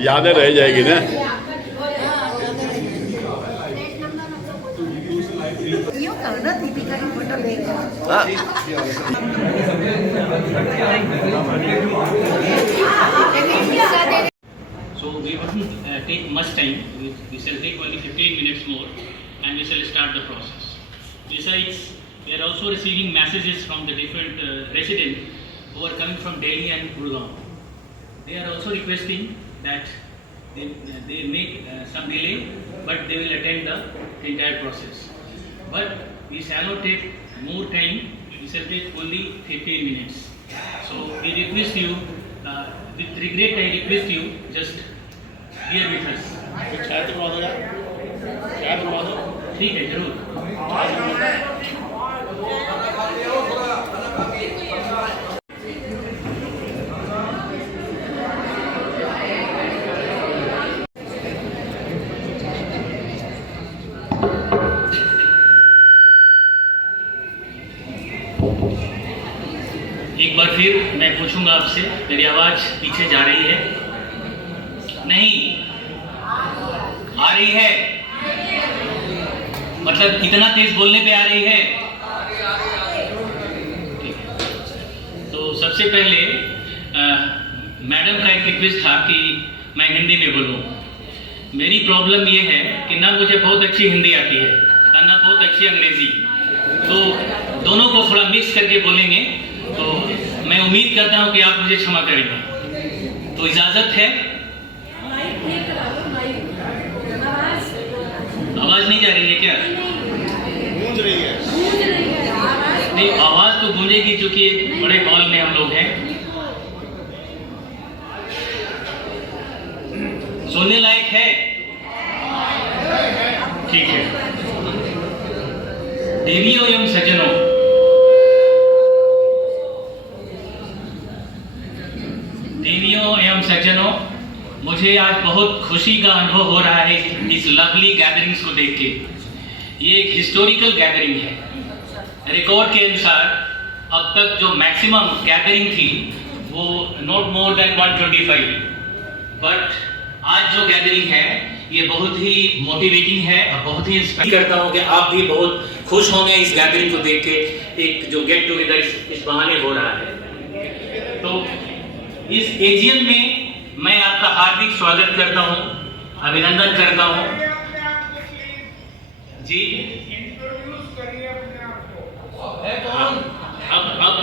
यादें रह जाएगी ना। So we wouldn't take much time. We shall take only 15 minutes more, and we shall start the process. Besides, we are also receiving messages from the different residents who are coming from Delhi and Gurgaon. They are also requesting that they make some delay, but they will attend the entire process. But we shall not take more time. We shall take only 15 minutes. So we request you, with regret I request you, just bear with us. चाय तो बनवा दो यार, चाय बनवा दो। ठीक है, जरूर। एक बार फिर मैं पूछूंगा आपसे, मेरी आवाज पीछे जा रही है? नहीं आ रही है? मतलब इतना तेज बोलने पे आ रही है? ठीक है। तो सबसे पहले मैडम का एक रिक्वेस्ट था कि मैं हिंदी में बोलूं। मेरी प्रॉब्लम ये है कि ना मुझे बहुत अच्छी हिंदी आती है और ना बहुत अच्छी अंग्रेजी, तो दोनों को थोड़ा मिक्स करके बोलेंगे। तो मैं उम्मीद करता हूं कि आप मुझे क्षमा करेंगे। तो इजाजत है? आवाज नहीं जा रही है क्या? गूंज रही है। नहीं, आवाज तो गूंजेगी क्योंकि बड़े हॉल में हम लोग हैं। सुनने लायक है? ठीक है। देवियों एवं सज्जनों, देवियों एवं सज्जनों, मुझे आज बहुत खुशी का अनुभव हो रहा है इस लवली गैदरिंग्स को देख के। ये एक हिस्टोरिकल गैदरिंग है। रिकॉर्ड के अनुसार अब तक जो मैक्सिमम गैदरिंग थी वो नॉट मोर देन 125, बट आज जो गैदरिंग है ये बहुत ही मोटिवेटिंग है और बहुत ही इंस्पायर करता हूँ कि आप भी बहुत खुश होंगे इस गैदरिंग को देख के। एक जो गेट टुगेदर इस बहाने हो रहा है। तो इस एजीएम में मैं आपका हार्दिक स्वागत करता हूं, अभिनंदन करता हूं। जी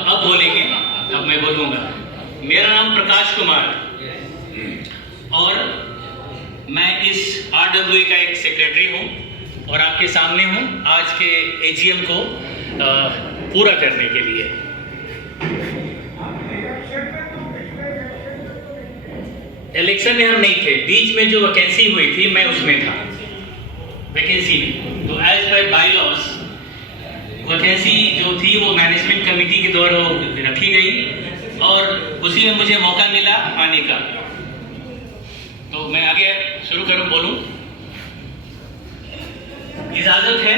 अब बोलेंगे, अब मैं बोलूंगा। मेरा नाम प्रकाश कुमार और मैं इस आरडब्ल्यूए का एक सेक्रेटरी हूं और आपके सामने हूं आज के एजीएम को पूरा करने के लिए। इलेक्शन में हम नहीं थे, बीच में जो वैकेंसी हुई थी मैं उसमें था, वैकेंसी में। तो as per by loss vacancy जो थी वो मैनेजमेंट कमेटी के द्वारा रखी गई और उसी में मुझे मौका मिला आने का। तो मैं आगे शुरू करूं, बोलूं? इजाजत है?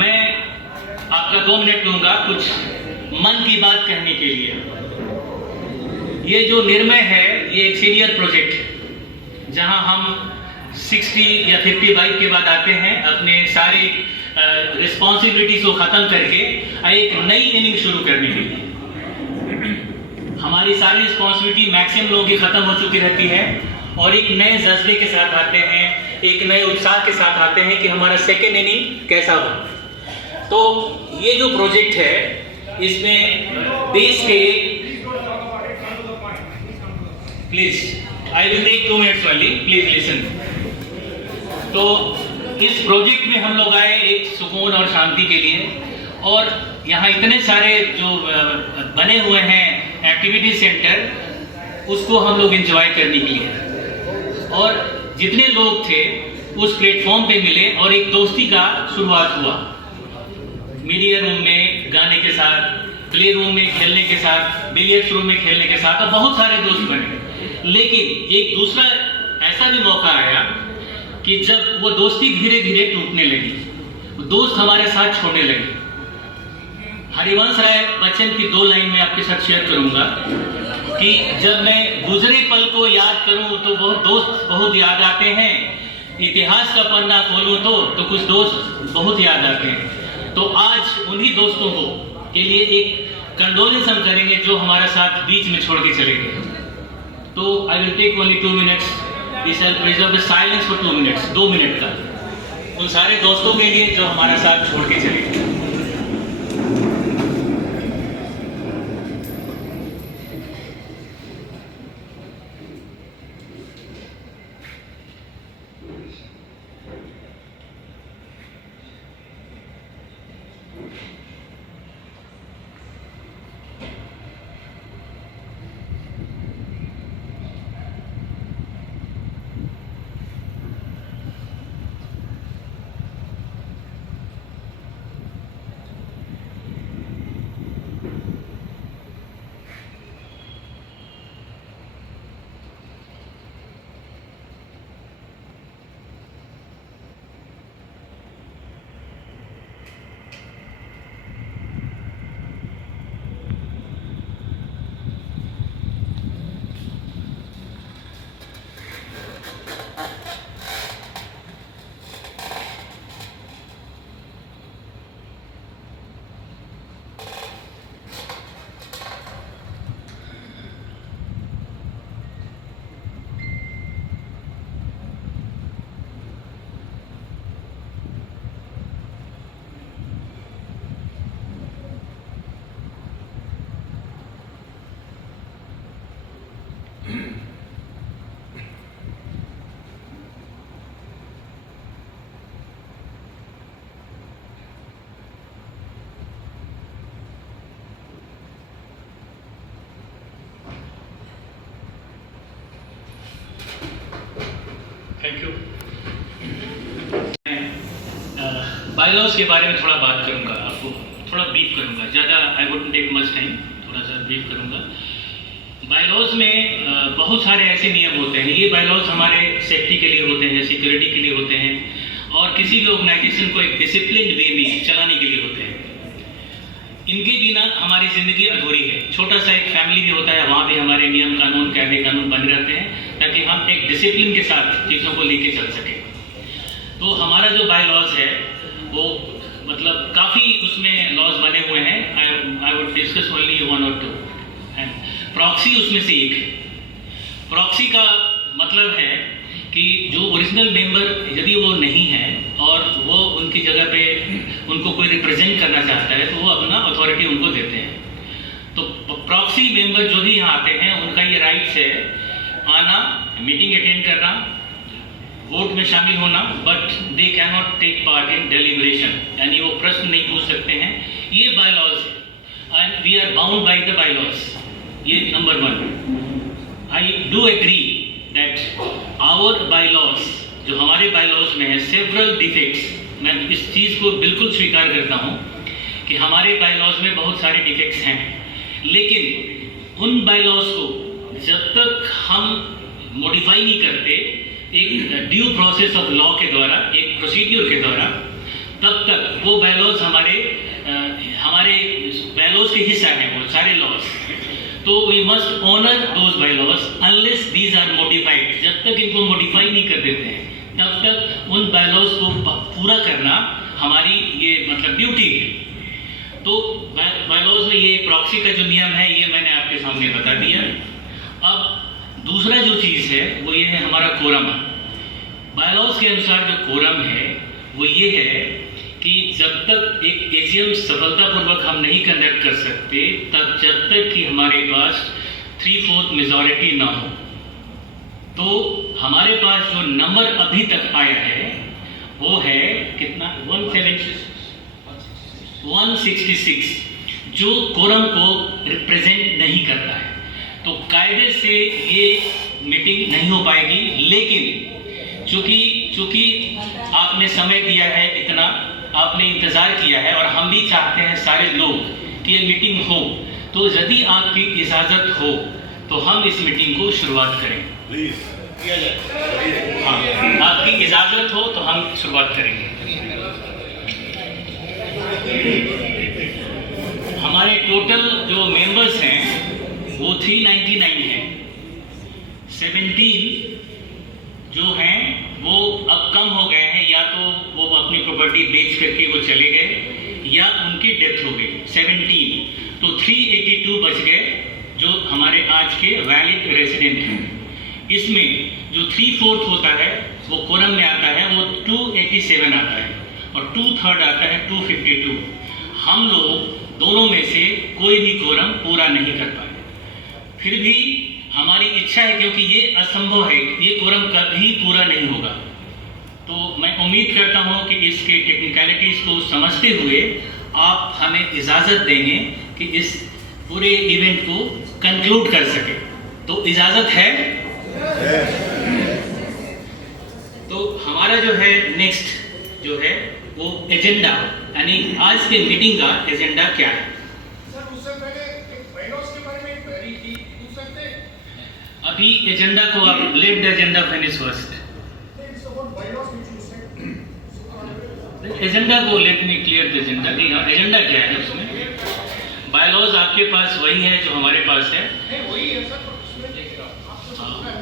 मैं आपका 2 मिनट लूंगा कुछ मन की बात कहने के लिए। ये जो निर्मय है ये एक सीनियर प्रोजेक्ट है जहां हम 60 या 55 के बाद आते हैं अपने सारी रिस्पॉन्सिबिलिटीज को खत्म करके एक नई इनिंग शुरू करने के लिए। हमारी सारी रिस्पॉन्सिबिलिटी मैक्सिमम लोगों की खत्म हो चुकी रहती है और एक नए जज्बे के साथ आते हैं, एक नए उत्साह के साथ आते हैं कि हमारा सेकेंड इनिंग कैसा हो। तो ये जो प्रोजेक्ट है इसमें देश के, please I will take 2 minutes only, please listen. तो इस प्रोजेक्ट में हम लोग आए एक सुकून और शांति के लिए और यहाँ इतने सारे जो बने हुए हैं एक्टिविटी सेंटर उसको हम लोग एंजॉय करने के लिए और जितने लोग थे उस प्लेटफॉर्म पे मिले और एक दोस्ती का शुरुआत हुआ। मीडिया रूम में गाने के साथ, प्ले रूम में खेलने के साथ, बिलियर्ड्स रूम में खेलने के साथ और बहुत सारे दोस्त बने। लेकिन एक दूसरा ऐसा भी मौका आया कि कि जब वो दोस्ती धीरे धीरे टूटने लगी, दोस्त हमारे साथ छोड़ने लगे। हरिवंश राय बच्चन की 2 लाइन में आपके साथ शेयर करूंगा कि जब मैं गुजरे पल को याद करूं तो बहुत दोस्त बहुत याद आते हैं, इतिहास का पन्ना खोलूं तो कुछ दोस्त बहुत याद आते हैं। तो आज उन्हीं दोस्तों को के लिए एक कंडोलेंस हम करेंगे जो हमारा साथ बीच में छोड़ के चले गए। तो I will take only 2 minutes, we shall preserve the silence for 2 minutes, 2 minute का उन सारे दोस्तों के लिए जो हमारा साथ छोड़ के चले गए। Thank you. बायलॉज के बारे में थोड़ा बात करूंगा, आपको थोड़ा ब्रीफ करूंगा, ज़्यादा I wouldn't take much time, थोड़ा सा ब्रीफ करूंगा। बायलॉज में बहुत सारे ऐसे नियम होते हैं। ये बायलॉज हमारे सेफ्टी के लिए होते हैं, सिक्योरिटी के लिए होते हैं और किसी भी ऑर्गेनाइजेशन को एक डिसिप्लिन वे में चलाने के लिए होते हैं। इनके बिना हमारी ज़िंदगी अधूरी है। छोटा सा एक फैमिली भी होता है, वहाँ भी हमारे नियम कानून कायदे कानून बने रहते हैं ताकि हम एक डिसिप्लिन के साथ चीज़ों को लेके चल सकें। तो हमारा जो बायलॉज है वो मतलब काफ़ी उसमें लॉज बने हुए हैं। आई वुड डिस्कस ओनली 1 और 2 एंड प्रॉक्सी उसमें से एक है। प्रॉक्सी का मतलब है कि जो ओरिजिनल मेंबर यदि वो नहीं है और वो उनकी जगह पे उनको कोई रिप्रेजेंट करना चाहता है तो वो अपना अथॉरिटी उनको देते हैं। तो प्रॉक्सी मेंबर जो भी यहाँ आते हैं उनका ये राइट्स है आना, मीटिंग अटेंड करना, वोट में शामिल होना, but they can not take part in deliberation, यानी वो प्रश्न नहीं पूछ सकते हैं। ये बायलॉज है and we are bound by the bylaws. ये number 1। I do agree that our bylaws, जो हमारे बायलॉज में है, सेवरल डिफेक्ट्स। मैं इस चीज़ को बिल्कुल स्वीकार करता हूँ कि हमारे बायलॉज में बहुत सारे डिफेक्ट्स हैं, लेकिन उन बायलॉज को जब तक हम मॉडिफाई नहीं करते एक ड्यू प्रोसेस ऑफ लॉ के द्वारा, एक प्रोसीड्यूर के द्वारा, तब तक वो बायलॉज हमारे बायलॉज के हिस्सा हैं वो सारे लॉज। तो we must honour those bylaws unless these are modified. जब तक इनको मॉडिफाई नहीं कर देते हैं तब तक उन बायलॉज को पूरा करना हमारी ये मतलब ड्यूटी है। तो बायलॉज में ये प्रॉक्सी का जो नियम है ये मैंने आपके सामने बता दिया। अब दूसरा जो चीज़ है वो ये है हमारा कोरम। बायलॉज के अनुसार जो कोरम है वो ये है कि जब तक एक एजीएम सफलतापूर्वक हम नहीं कंडक्ट कर सकते तब जब तक कि हमारे पास 3/4 मेजॉरिटी ना हो। तो हमारे पास जो नंबर अभी तक आया है वो है कितना, 166, जो कोरम को रिप्रेजेंट नहीं करता है। तो कायदे से ये मीटिंग नहीं हो पाएगी, लेकिन चूंकि आपने समय दिया है, इतना आपने इंतजार किया है और हम भी चाहते हैं सारे लोग कि ये मीटिंग हो, तो यदि आपकी इजाजत हो तो हम इस मीटिंग को शुरुआत करें। प्लीज हाँ, आपकी इजाज़त हो तो हम शुरुआत करेंगे। हमारे टोटल जो मेंबर्स हैं वो 399 हैं। 17 जो हैं वो अब कम हो गए हैं, या तो वो अपनी प्रॉपर्टी बेच करके वो चले गए या उनकी डेथ हो गई। 17 तो 382 बच गए जो हमारे आज के वैलिड रेजिडेंट हैं। इसमें जो 3/4 होता है वो कोरम में आता है, वो 287 आता है और 2/3 आता है 252। हम लोग दोनों में से कोई भी कोरम पूरा नहीं कर पाए। फिर भी हमारी इच्छा है, क्योंकि ये असंभव है, ये कोरम कभी पूरा नहीं होगा। तो मैं उम्मीद करता हूँ कि इसके टेक्निकलिटीज को समझते हुए आप हमें इजाज़त देंगे कि इस पूरे इवेंट को कंक्लूड कर सके। तो इजाज़त है? तो हमारा जो है नेक्स्ट जो है वो एजेंडा, यानी आज के मीटिंग का एजेंडा क्या है? सर, उससे पहले एक बायलॉज के बारे में क्वेरी की पूछ सकते हैं? अभी एजेंडा को आप let the agenda finish first. It's about bylaws which you said. Agenda को let me clear the agenda. Agenda क्या है उसमें? बायलॉज आपके पास वही है जो हमारे पास है। नहीं, वही है सर, पर उसमें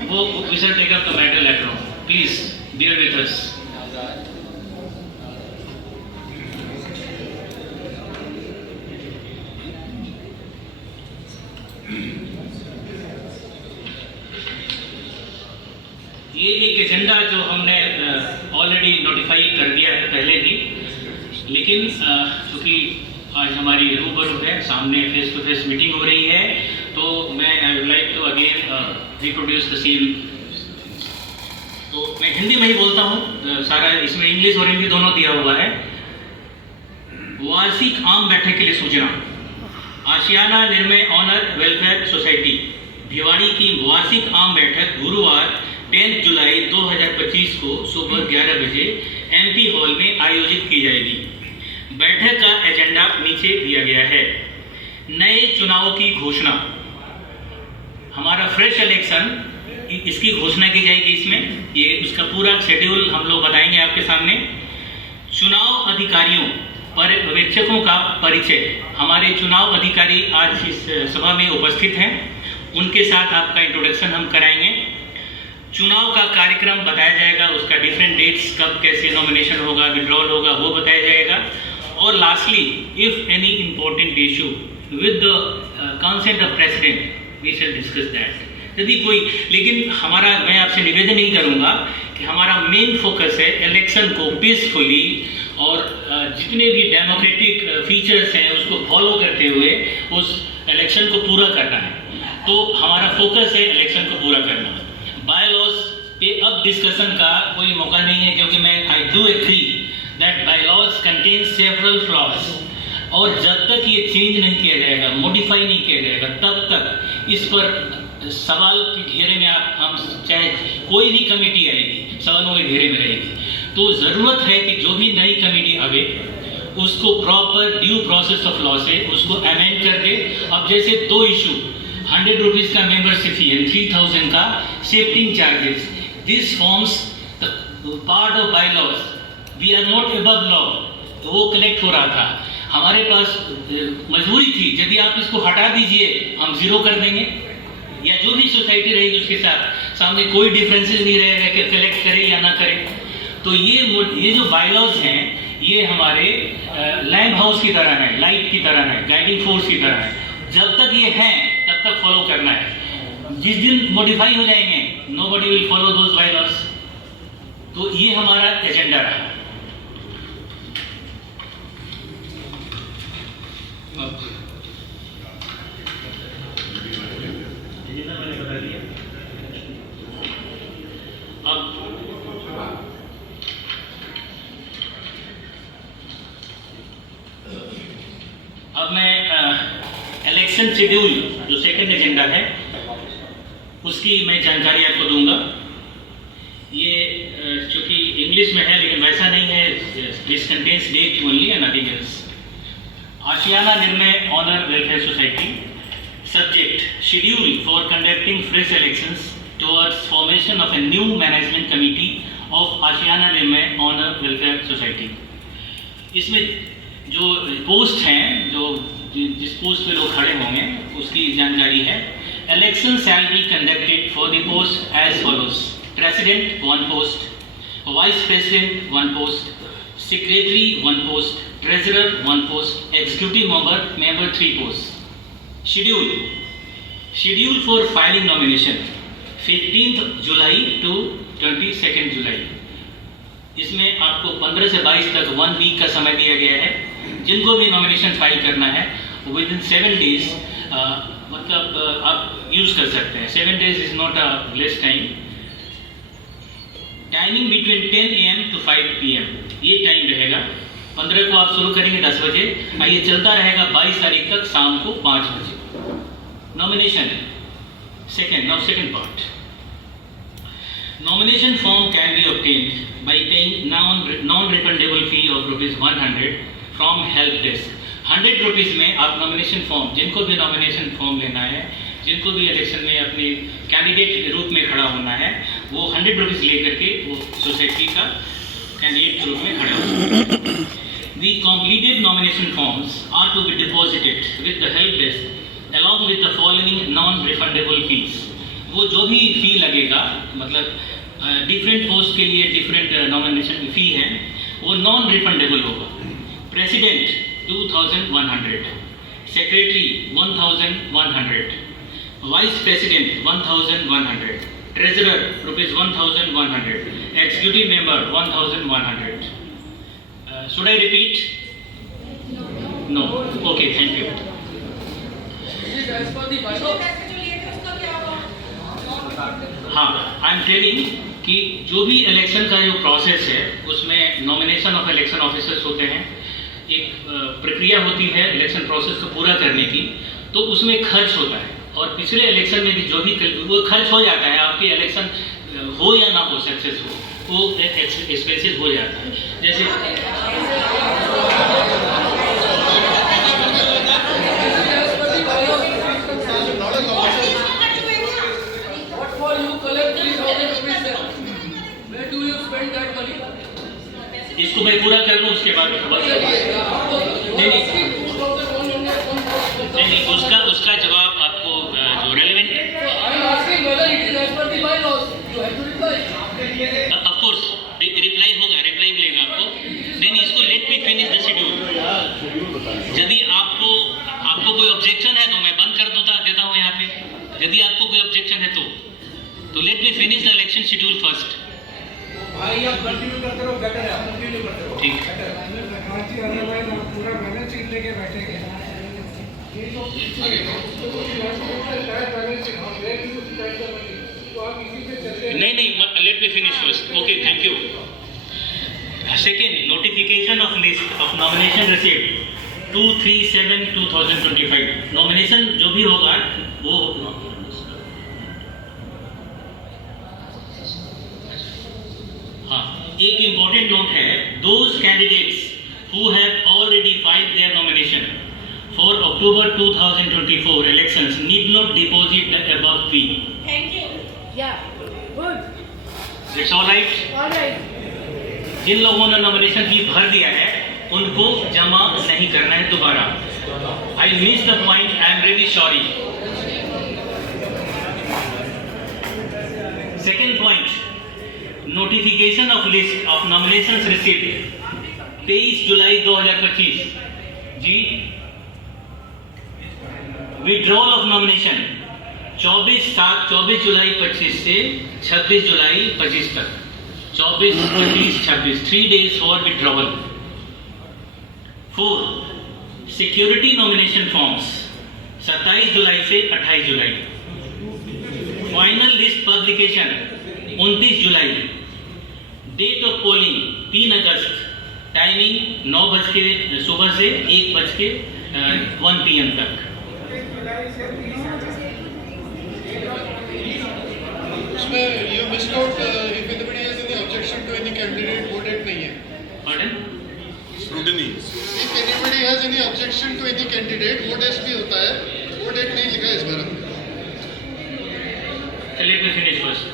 वो we shall take up the matter later on. Please bear with us. ये एक एजेंडा जो हमने ऑलरेडी नोटिफाई कर दिया है पहले ही, लेकिन चूँकि आज हमारी रूबरू है, सामने फेस टू फेस मीटिंग हो रही है, तो मैं I would like to again reproduce the same. तो मैं हिंदी में ही बोलता हूँ, सारा इसमें इंग्लिश और हिंदी दोनों दिया हुआ है। वार्षिक आम बैठक के लिए सूचना। Ashiyana Nirmay owner welfare society Bhiwadi की वार्षिक आम बैठक गुरुवार 10 जुलाई 2025 को सुबह 11 बजे MP हॉल में आयोजित की जाएगी। बैठक का एजेंडा नीचे दिया गया है। नए चुनावों की घोषणा, हमारा फ्रेश इलेक्शन, इसकी घोषणा की जाएगी इसमें। ये उसका पूरा शेड्यूल हम लोग बताएंगे आपके सामने। चुनाव अधिकारियों पर्यवेक्षकों का परिचय। हमारे चुनाव अधिकारी आज इस सभा में उपस्थित हैं, उनके साथ आपका इंट्रोडक्शन हम कराएंगे। चुनाव का कार्यक्रम बताया जाएगा, उसका डिफरेंट डेट्स, कब कैसे नॉमिनेशन होगा, विड्रॉल होगा, वो बताया जाएगा। और lastly, if any important issue with the consent of president we shall discuss that. यदि कोई, लेकिन हमारा, मैं आपसे निवेदन ही करूंगा कि हमारा मेन फोकस है इलेक्शन को पीसफुली और जितने भी डेमोक्रेटिक फीचर्स हैं उसको फॉलो करते हुए उस इलेक्शन को पूरा करना है। तो हमारा फोकस है इलेक्शन को पूरा करना। बायलॉज पे अब डिस्कशन का कोई मौका नहीं है, क्योंकि मैं I do agree that bylaws contain several flaws, और जब तक ये चेंज नहीं किया जाएगा, मॉडिफाई नहीं किया जाएगा, तब तक इस पर सवाल के घेरे में हम चाहे कोई भी कमेटी आएगी सवालों के घेरे में रहेगी। तो ज़रूरत है कि जो भी नई कमेटी आवे उसको proper due process of law से उसको अमेंड कर दे। अब जैसे 2 इशू, 100 रुपीज़ का मेंबरशिप फी एंड 3000 का shifting charges, this forms the part of bylaws. We are not above law. तो वो कलेक्ट हो रहा था, हमारे पास मजबूरी थी, यदि आप इसको हटा दीजिए हम 0 कर देंगे, या जो भी सोसाइटी रहेगी उसके साथ सामने कोई डिफरेंसेस नहीं रहेगा कि कलेक्ट करे या ना करे। तो ये जो बायलॉज हैं ये हमारे लैंड हाउस की तरह है, लाइट की तरह है, गाइडिंग फोर्स की तरह है। जब तक ये हैं तब तक फॉलो करना है। जिस दिन मॉडिफाई हो जाएंगे, nobody will follow those bylaws. तो ये हमारा एजेंडा रहा। अब मैं इलेक्शन शेड्यूल जो सेकंड एजेंडा है उसकी मैं जानकारी आपको दूंगा। ये चूंकि इंग्लिश में है लेकिन वैसा नहीं है, this contains date only and nothing else. Ashiyana Nirnay owner welfare society subject schedule for conducting fresh elections towards formation of a new management committee of Ashiyana में ऑनर वेलफेयर सोसाइटी। इसमें जो पोस्ट हैं, जो जिस पोस्ट पे लोग खड़े होंगे उसकी जानकारी है। Election shall be conducted for the post as follows: president 1 post, vice president 1 post, secretary 1 post, treasurer 1 post, executive member 3 post. Schedule for filing nomination 15 July to 22 July. इसमें आपको 15 से 22 तक 1 वीक का समय दिया गया है। जिनको भी नॉमिनेशन फाइल करना है विद इन 7 डेज मतलब आप यूज कर सकते हैं। 7 days is not a less time. Timing between 10 AM to 5 PM ये टाइम रहेगा। 15 को आप शुरू करेंगे 10 बजे, ये चलता रहेगा 22 तारीख तक शाम को 5 बजे। Nomination second part. Nomination form can be obtained by paying non-refundable fee of ₹100 from help desk। 100 rupees में आप नॉमिनेशन फॉर्म, जिनको भी नॉमिनेशन फॉर्म लेना है, जिनको भी इलेक्शन में अपने कैंडिडेट के रूप में खड़ा होना है, वो 100 रुपीज़ लेकर के वो सोसाइटी का कैंडिडेट के रूप में खड़ा होगा। The completed nomination forms are to be deposited with the help desk along with the following non-refundable fees। वो जो भी फी लगेगा, मतलब डिफरेंट पोस्ट के लिए डिफरेंट नॉमिनेशन फी है, वो नॉन रिफंडेबल होगा। President 2100, secretary 1100, vice president 1100, treasurer ₹1100, executive member 1100। Should I repeat? No. Okay, thank you. हाँ, आई एम टेलिंग कि जो भी इलेक्शन का जो प्रोसेस है उसमें नॉमिनेशन ऑफ इलेक्शन ऑफिसर्स होते हैं, एक प्रक्रिया होती है इलेक्शन प्रोसेस को पूरा करने की, तो उसमें खर्च होता है। और पिछले इलेक्शन में भी जो भी वो खर्च हो जाता है, आपकी इलेक्शन हो या ना हो सक्सेसफुल, वो एक्सपेंसिव हो जाता है। जैसे इसको मैं पूरा कर लूँ उसके बाद नहीं, उसका जवाब आपको जो रेलेवेंट है ऑफकोर्स रिप्लाई मिलेगा आपको। नहीं, इसको late me finish the schedule. यदि आपको कोई ऑब्जेक्शन है तो मैं बंद कर देता हूँ यहाँ पे। यदि आपको कोई ऑब्जेक्शन है तो late me finish the election schedule first. भाई आप कंटिन्यू करते रहो, बेटर है, आप कंटिन्यू करते रहो। ठीक। अदरवाइज आप पूरा बैलेंस शीट लेके बैठेंगे। नहीं, let me finish first. Okay, thank you. Second, notification of list of nomination received 2/3/2025। Nomination जो भी होगा वो एक इंपॉर्टेंट नोट है। Those candidates who have already filed their nomination for October 2024 elections need not deposit the above fee. Thank you. Yeah. Good. It's all right. All right. जिन लोगों ने nomination fee भर दिया है उनको जमा नहीं करना है दोबारा। I miss the point, I am really sorry. Second point, notification of list of nominations received 23 July 2025। जी, विड्रॉल ऑफ नॉमिनेशन 24 जुलाई 25 से 26 जुलाई 25 तक। 24, 25, 26 3 days for withdrawal. 4, security nomination forms 27 जुलाई से 28 जुलाई। फाइनल लिस्ट पब्लिकेशन 29 जुलाई। डेट ऑफ पोलिंग 3 अगस्त। Timing 9 बजे सुबह से 1 PM तक। उसमें you missed out if anybody has any objection to any candidate, वो डेट नहीं है। Pardon? Scrutiny. If anybody has any objection to any candidate, वो डेट भी होता है, वो डेट नहीं लिखा है इस बार। Let me finish first.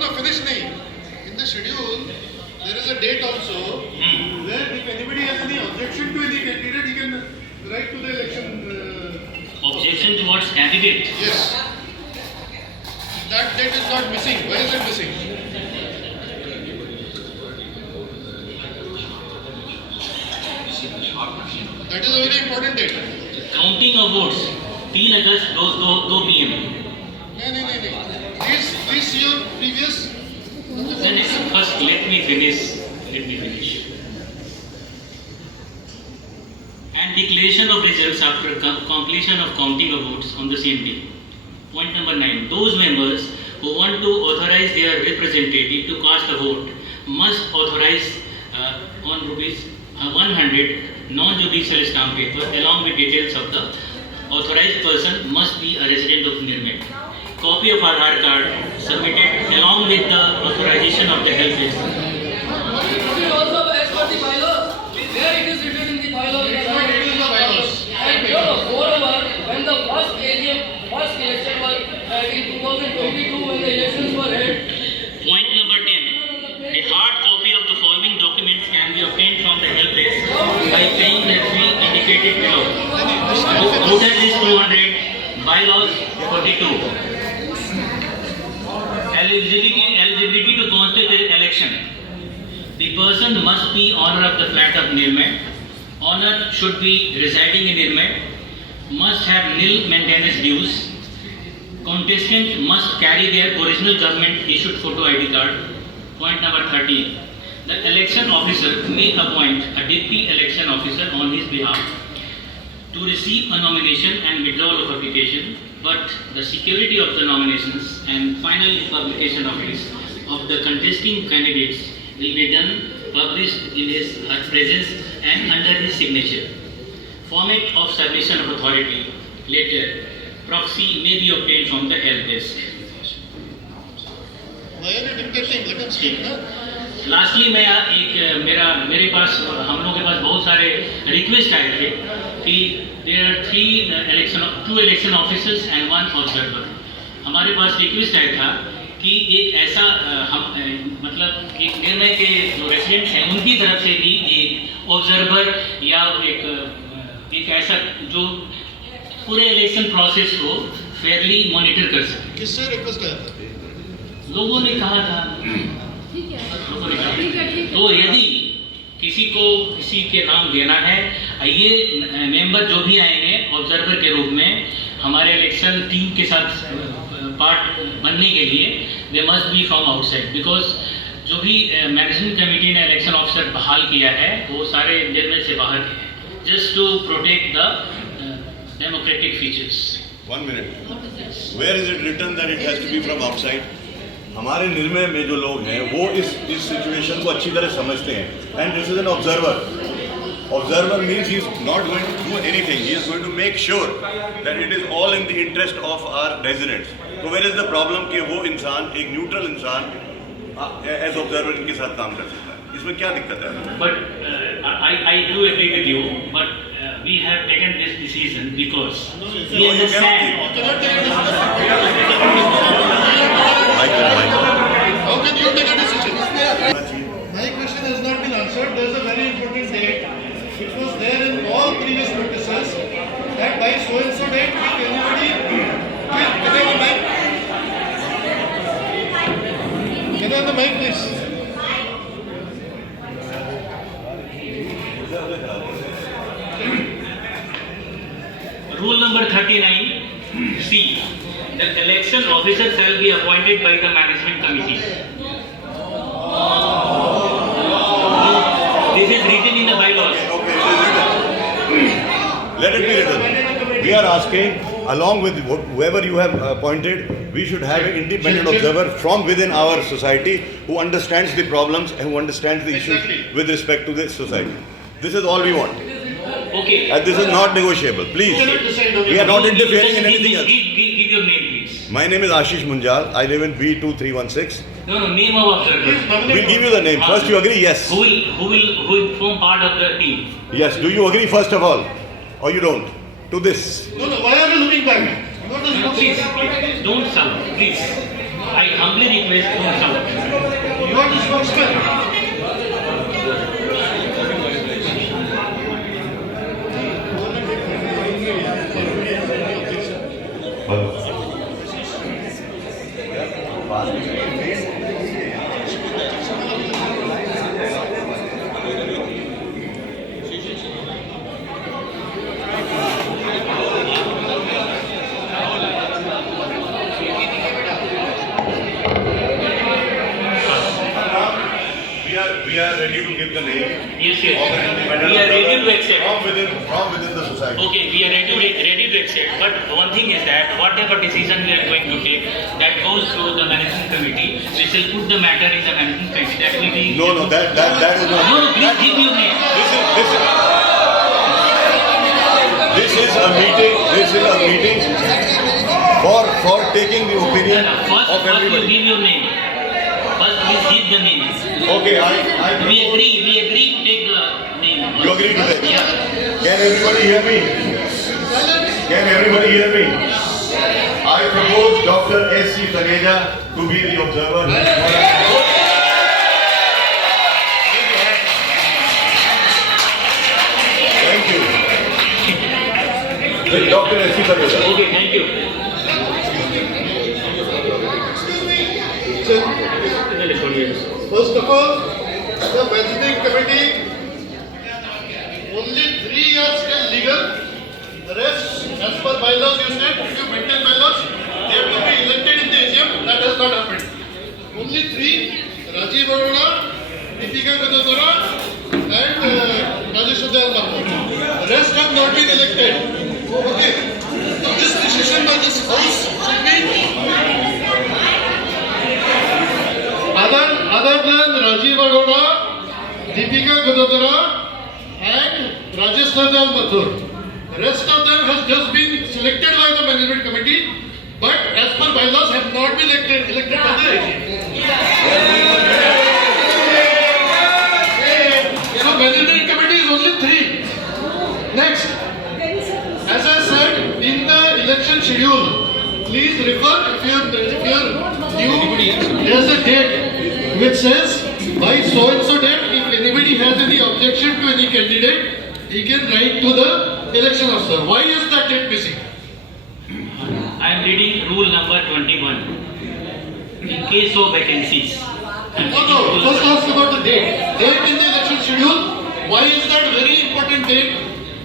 No, finish नहीं। In the schedule, there is a date also where if anybody has any objection to any candidate, he can write to the election. Objection towards candidate. Yes. That date is not missing. Why is it missing? That is a very important date. Counting of votes 3 August 2 PM. नहीं. Please see your previous. First, let me finish. And declaration of results after completion of counting of votes on the same day. Point number 9. Those members who want to authorize their representative to cast a vote must authorize on rupees 100 non-judicial stamp paper along with details of the authorized person must be a resident of Nirmet. Copy of Aadhaar card submitted along with the authorization of the health desk. It is also as per the bylaws. There it is written in the bylaws. And moreover, when the first election was in 2022, when the elections were held. Point number 10. A hard copy of the following documents can be obtained from the help desk by paying the fee indicated below. Voter list 200, bylaws 42. Eligibility to constitute an election. The person must be owner of the flat of Nirmet. Owner should be residing in Nirmet. Must have nil maintenance dues. Contestant must carry their original government issued photo ID card. Point number 13. The election officer may appoint a deputy election officer on his behalf to receive a nomination and withdrawal of application, but the security of the nominations and final publication of list of the contesting candidates will be done published in his presence and under his signature. Format of submission of authority letter proxy may be obtained from the help desk. Why are you dictating? Let him speak, no? Lastly मैं मेरे पास हम लोगों के पास बहुत सारे request आए थे कि there are 2 election officers and 1 observer. हमारे पास रिक्वेस्ट आया था कि एक ऐसा मतलब एक निर्णय के जो रेसिडेंट्स हैं उनकी तरफ से भी एक ऑब्जर्वर या एक ऐसा जो पूरे इलेक्शन प्रोसेस को फेयरली मॉनिटर कर सके. किससे रिक्वेस्ट आया था? लोगों ने कहा था. ठीक है. तो यदि किसी के नाम देना है, ये मेंबर जो भी आएंगे ऑब्जर्वर के रूप में हमारे इलेक्शन टीम के साथ पार्ट बनने के लिए they must be from outside, because जो भी मैनेजमेंट कमेटी ने इलेक्शन ऑफिसर बहाल किया है वो सारे निर्णय से बाहर है, just to protect the democratic features. 1 minute. Where is it written that it has to be from outside? हमारे निर्णय में जो लोग हैं वो इस सिचुएशन को अच्छी तरह समझते हैं. And this is an observer. Observer means he is not going to do anything. He is going to make sure that it is all in the interest of our residents. So where is the problem कि वो इंसान एक neutral इंसान as observer इनके साथ काम कर सकता है? इसमें क्या दिक्कत है? But I do agree with you, but we have taken this decision because we understand. How can you take a decision? My question has not been answered. There is a very important date which was there in all previous notices that by so and so date, if anybody please get on the mic. Get on the mic, please. Rule number 39C. The election officer shall be appointed by the management committee. This is written in the bylaws. Okay, let it be written. We are asking, along with whoever you have appointed, we should have an independent observer from within our society who understands the problems and who understands the issues with respect to this society. This is all we want. Okay. And this is not negotiable. Please. We are not interfering in anything else. Give your name, please. My name is Ashish Munjal. I live in B2316. No, name of observer. We'll give you the name. First you agree? Yes. Who will form part of the team? Yes. Do you agree first of all? Or you don't? To this? No, why are you looking back? What is No, please, don't shout. Please. I humbly request, don't shout. You are the spokesman. we are ready to give the name Yes, of an yes. independent We are ready to observer accept. from within the society. Okay, we are ready to accept. But one thing is that whatever decision we are going to take, that goes through the management committee. We shall put the matter in the management committee. That will be. No, that is not. No, please give your name. This is a meeting for taking the opinion First of you everybody. give your name. First, please give the name. Okay, We agree to take the name. You agree to that? Yeah. Can everybody hear me? Can everybody hear me? I propose Dr. S.C. Taneja to be the observer. Thank you. Dr. S.C. Taneja. Okay, thank you. First of all, the visiting committee, only 3 years till legal. The rest, as per bylaws, you said, if you maintain bylaws, they have to be elected in the AGM. That has not happened. Only 3, Rajiv Arora, Deepika Gadadara, and Rajesh Mathur. The rest have not been elected. Okay. So this decision by this house should be other than Rajiv Arora, Deepika Gadadara, and Rajesh Mathur. The rest of them has just been selected by the management committee, but as per bylaws have not been elected by the AGM. So management committee is only 3. Next, as I said in the election schedule, please refer if you there's a date which says by so and so date, if anybody has any objection to any candidate, he can write to the election officer. Why is that date missing? I am reading rule number 21. In case of vacancies. No, first ask about the date. Date in the election schedule. Why is that very important date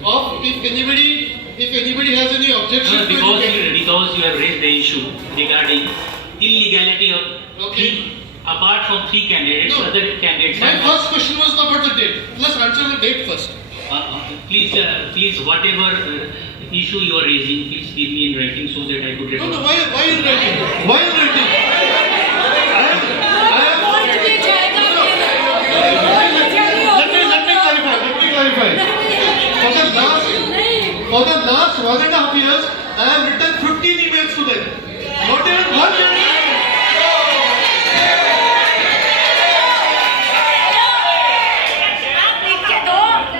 of if anybody has any objection to any candidate? Because you have raised the issue regarding illegality of apart from 3 candidates, No. other candidates. My first question was about the date. Let's answer the date first. Please, whatever issue you are raising, please give me in writing so that I could No, respond. why in writing? Why in writing? Let me clarify. For the last 1.5 years, I have written 15 emails to them. Not even one candidate. आप लिख के दो,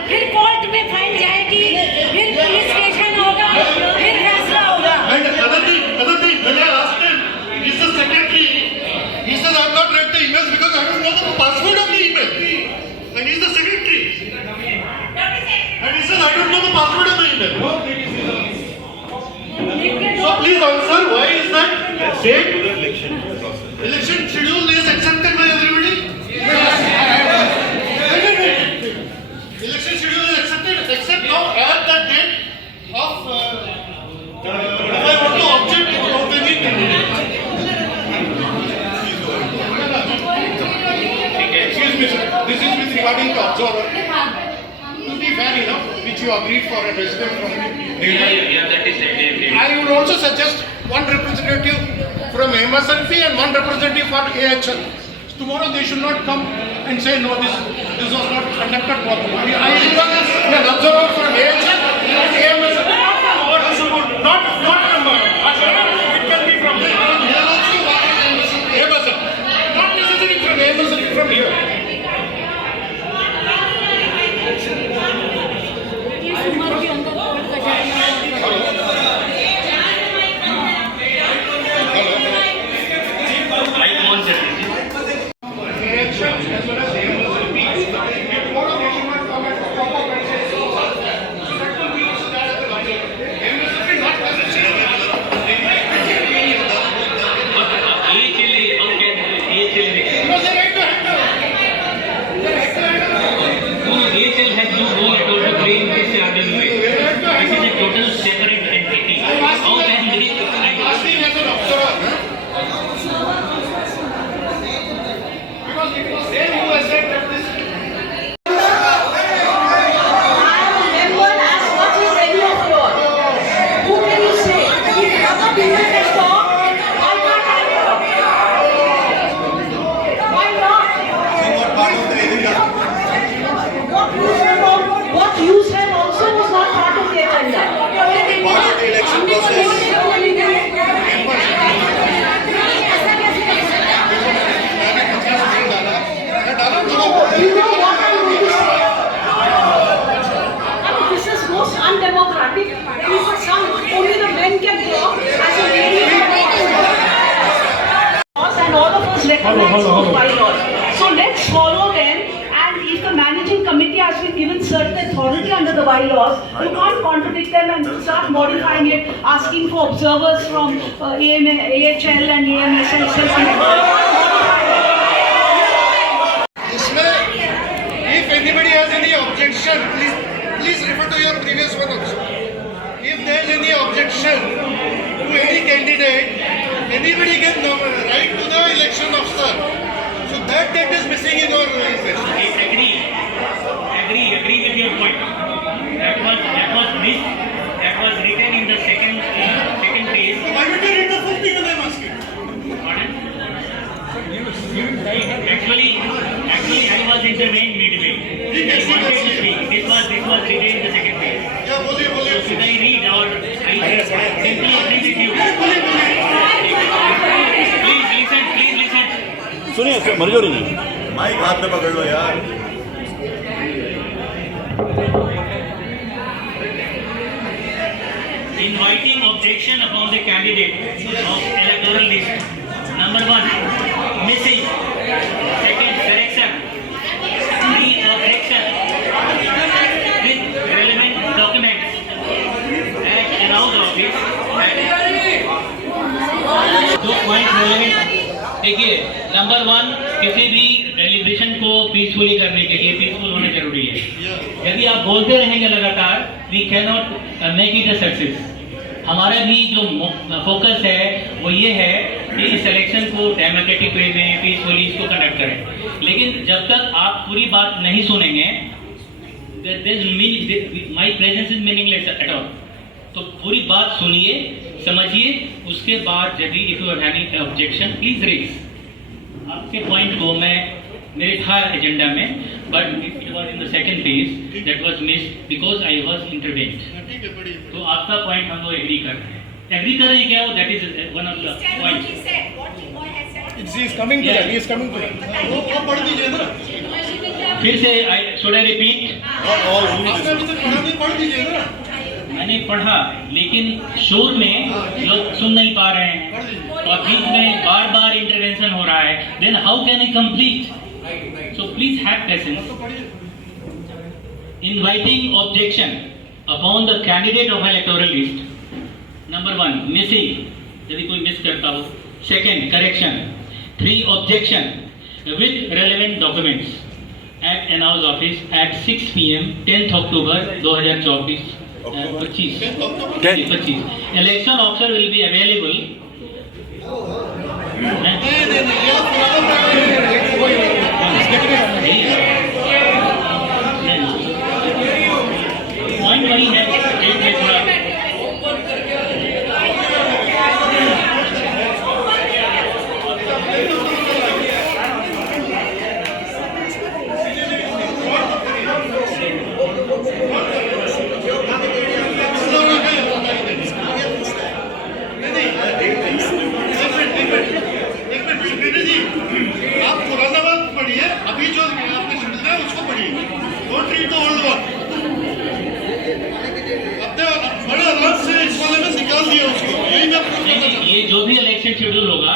फिर court में file जाएगी, फिर police station होगा, फिर फैसला होगा। And other thing, when I asked him, he's the secretary. He says, I've not read the emails because I don't know the password of the email. And he's the secretary. And he says, I don't know the password of the email. So please answer, why is that date? Election schedule is accepted by everybody? Election schedule is accepted, except now add that date of if I want to object of any candidate. Excuse me, sir. This is with regarding the observer. To be fair enough, which you agreed for a resident from Yeah, that is it. I would also suggest one representative from MSLP and one representative for AHL. Tomorrow they should not come and say no, this was not conducted properly. I remember an observer from AHL and AMSLP. Not from it can be from AMSLP. Not necessarily from AMSLP, from here. इस उम्र के अंदर court कचहरी में I want that. AHL as well as AMSLP. Tomorrow they should not come at proper basis. So that will be also that as the logic. AMSLP not necessarily. AHL, Because they right to have follow them. And if the managing committee has been given certain authority under the bylaws, you can't contradict them and start modifying it, asking for observers from AHL and AMSL. If anybody has any objection, please refer to your previous one also. If there is any objection to any candidate, anybody can write to the election officer. So that is missing in our request. Agree with your point. That was missed. That was written in the second page. Why would you read the full thing and I'm asking? Pardon? Actually, I was intervened midway. I wanted to speak. This was written in the second page. Yeah, बोलिए. Should I read or I simply agree with you? Please listen. सुनिए मरजोरी जी, mic हाथ में पकड़ लो यार. Inviting objection upon the candidate of electoral list. Number 1, missing. Second, correction. 3, objection with relevant documents at announced office. दो point relevant. देखिए, number 1, किसी भी deliberation को पीसफुली करने के लिए पीसफुल होना जरूरी है. यदि आप बोलते रहेंगे लगातार, we can not make it a success. हमारा भी जो फोकस है वो ये है कि इस इलेक्शन को डेमोक्रेटिक वे में पीसफुली इसको कंडक्ट करें. लेकिन जब तक आप पूरी बात नहीं सुनेंगे, my presence is meaningless at all. तो पूरी बात सुनिए, समझिए, उसके बाद यदि if you have any objection please raise. आपके पॉइंट को मैं मेरे था एजेंडा में, but it was in the second page that was missed because I was intervened. ठीक है, बढ़िए. तो आपका पॉइंट हम लोग एग्री कर रहे हैं. एग्री कर रहे हैं क्या? वो that is one of the point. He is coming to that. He is coming to that. वो पढ़ दीजिए ना. फिर से शुड आई रिपीट? आपने अभी तक पढ़ा नहीं, पढ़ दीजिए ना. मैंने पढ़ा, लेकिन शोर में लोग सुन नहीं पा रहे हैं और बीच में बार बार इंटरवेंशन हो रहा है. Then how can I complete? So please have patience. Inviting objection upon the candidate of electoral list. Number 1, missing. यदि कोई मिस करता हो. Second, correction. 3, objection with relevant documents at announced office at 6 p.m. 10th October 2024. 25. Election officer will be available. Point वही है. Date में थोड़ा आप पुराना बात पढ़िए, अभी जो आपने शेड्यूल है उसको पढ़िए. Don't read the old one. अपने बड़े आराम से इस वाले में निकाल दिया उसको. यही मैं आपको कहना चाहता हूं. ये जो भी इलेक्शन शेड्यूल होगा,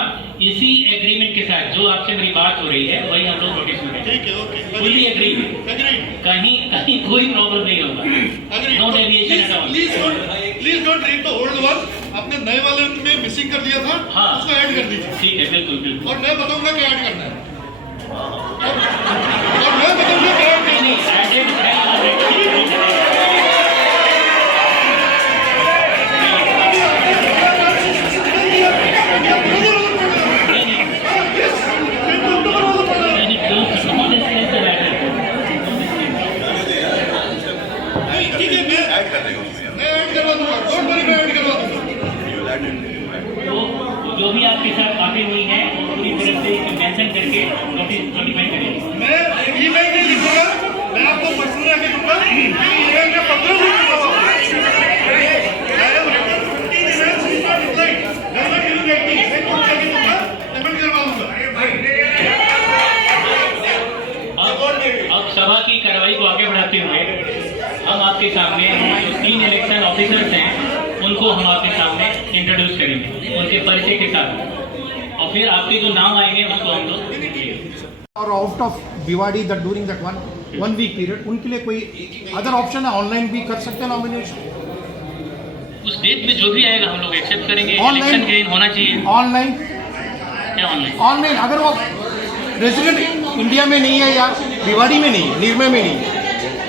इसी एग्रीमेंट के साथ जो आपसे मेरी बात हो रही है वही हम लोग नोटिस में. ठीक है, ओके. Fully agree. कहीं कोई प्रॉब्लम नहीं होगा. No deviation at all. Please don't read the old one. आपने नए वाले में मिसिंग कर दिया था. हाँ. उसको ऐड कर दीजिए. ठीक है, बिल्कुल. और मैं बताऊंगा क्या ऐड करना है. और मैं बताऊंगा क्या ऐड करना है. ठीक है, मैं ऐड करवा दूंगा. डोंट वरी, मैं ऐड करवा दूंगा. तो जो भी आपके साथ बातें हुई हैं वो पूरी तरह से मेंशन करके नोटिफाई करेंगे. मैं ईमेल नहीं लिखूंगा, मैं आपको पर्सनल आके दूंगा. ईमेल में 15 दिन के बाद I have written 15 emails, he's not replied. मैं giving anything. मैं खुद जाके दूंगा, पेमेंट करवा दूंगा. अब सभा की कार्रवाई को आगे बढ़ाते हुए हम आपके सामने जो 3 इलेक्शन ऑफिसर्स हैं उनको हम आपके सामने इंट्रोड्यूस करेंगे उनके परिचय के साथ, और फिर आपके जो नाम आएंगे उसको हम लोग Or out of Bhiwadi that during that one week period, उनके लिए कोई अदर ऑप्शन है? ऑनलाइन भी कर सकते हैं नॉमिनेशन? उस डेट में जो भी आएगा हम लोग एक्सेप्ट करेंगे। Online? इलेक्शन के दिन होना चाहिए। ऑनलाइन? क्या ऑनलाइन? ऑनलाइन अगर वो रेजिडेंट इंडिया में नहीं है या भिवाड़ी में नहीं है, निर्मय में नहीं है,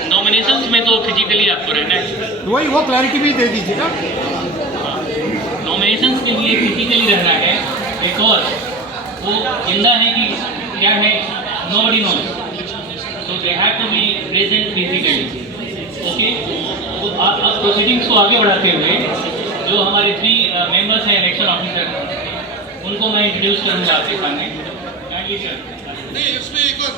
नॉमिनेशंस में तो फिजिकली आपको रहना है। वही वो क्लैरिटी भी दे दीजिएगा। नॉमिनेशंस के लिए फिजिकली रहना है। एक और वो जिंदा है कि क्या है, nobody knows, so they have to be present physically. Okay, तो आप प्रोसीडिंग्स को आगे बढ़ाते हुए जो हमारे 3 मेंबर्स हैं इलेक्शन ऑफिसर, उनको मैं इंट्रोड्यूस करूंगा आपके सामने। Thank you sir. नहीं, इसमें एक और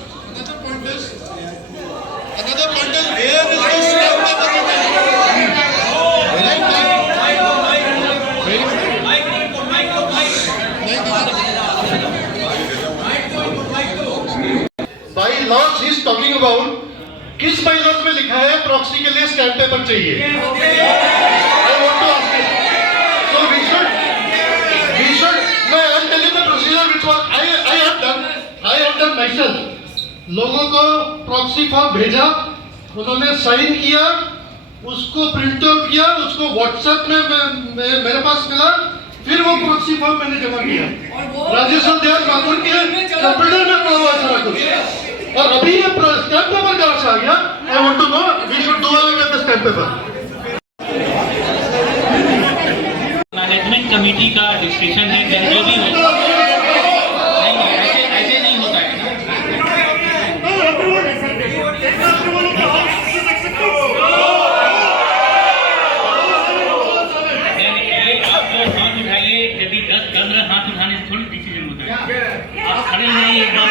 another point is where is the stamp paper? By laws he is talking about किस bylaws में लिखा है प्रॉक्सी के लिए स्टैम्प पेपर चाहिए? I want to ask it. So we should. No, I am telling the procedure which was I have done myself. लोगों को proxy form भेजा, उन्होंने साइन किया, उसको प्रिंट आउट किया, उसको व्हाट्सएप में मेरे पास मिला, फिर वो प्रॉक्सी फॉर्म मैंने जमा किया। राजेश्वर देव ठाकुर के कंप्यूटर में पड़ा हुआ सारा कुछ, और अभी ये स्टैम्प पेपर कहाँ से आ गया? I want to know, we should do away with the stamp paper. Management committee का डिस्कशन है कि जो भी हो, नहीं ऐसे नहीं होता है। आप जो हाथ उठाइए, यदि 10-15 हाथ उठाने से थोड़ी डिसीजन होता है। आप खड़े नहीं एक बार